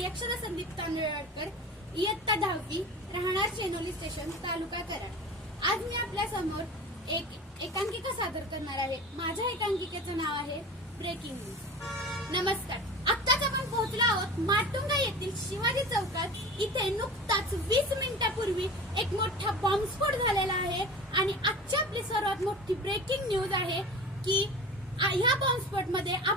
मी अक्षरा संदीप तांदळकर इयत्ता दहावी राहणार चेनोली स्टेशन तालुका कराड. आज मी आपल्यासमोर एक एकांकिका सादर करणार आहे. माझ्या एकांकिकेचं नाव आहे ब्रेकिंग न्यूज नमस्कार. आत्ताच आपण पोहोचलो आहोत माटुंगा येथील शिवाजी चौकात. इथे नुकताच वीस मिनिटापूर्वी एक मोठा बॉम्बस्फोट झालेला आहे आणि आजची आपली सर्वात मोठी ब्रेकिंग न्यूज आहे की ह्या ह्या बॉम्बस्फोटमध्ये मध्ये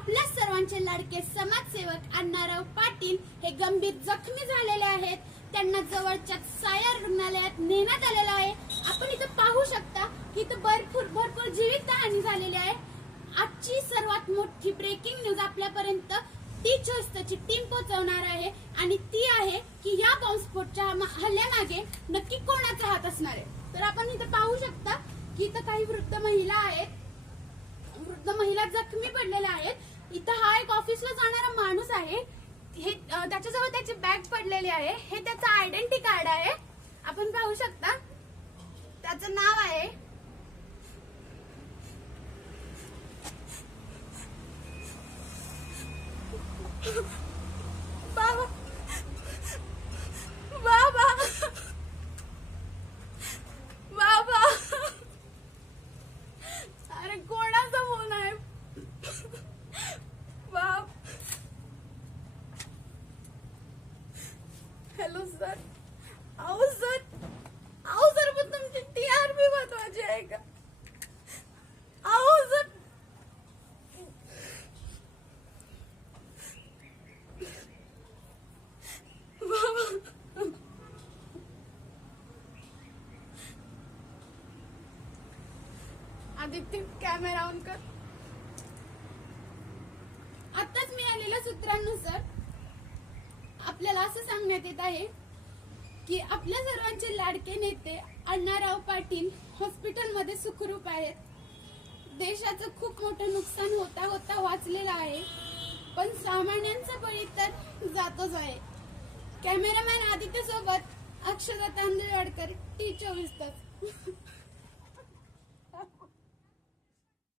सर्वांचे लाडके समाजसेवक अण्णाराव पाटील हे गंभीर जखमी झालेले आहेत. त्यांना जवळच्या सायर रुग्णालयात नेण्यात आलेलं आहे. आपण इथं पाहू शकता की इथं भरपूर भरपूर जीवितहानी झालेली आहे. आजची सर्वात मोठी ब्रेकिंग न्यूज आपल्यापर्यंत ती चोस्तची टीम पोहोचवणार आहे. आणि ती आहे की या बॉम्बस्फोटच्या हल्ल्यामागे नक्की कोणाचा हात असणार आहे? तर आपण इथं पाहू शकता की इथं काही वृद्ध महिला आहेत. वृद्ध महिला जखमी पडलेल्या आहेत. इथं हा एक ऑफिसला जाणारा माणूस आहे. हे त्याच्याजवळ त्याची बॅग पडलेली आहे. हे त्याचं आयडेंटिटी कार्ड आहे. आपण पाहू शकता. त्याचं नाव आहे. सर अहो सर अहो सर पण तुमची पी महत्वाची आहे का? अहो सर आदित्य कॅमेरा ऑन कर. आताच मिळालेल्या सूत्रांनुसार आपल्याला असं सांगण्यात येत आहे की आपल्या सर्वांचे लाडके नेते अण्णाराव पाटील हॉस्पिटलमध्ये सुखरूप आहेत. देशाचं खूप मोठं नुकसान होता होता वाचलेलं आहे पण सामान्यांचा बळी तर जातोच आहे. कॅमेरामॅन आदित्य सोबत अक्षता तांदळवाडकर टी चोवीस तास.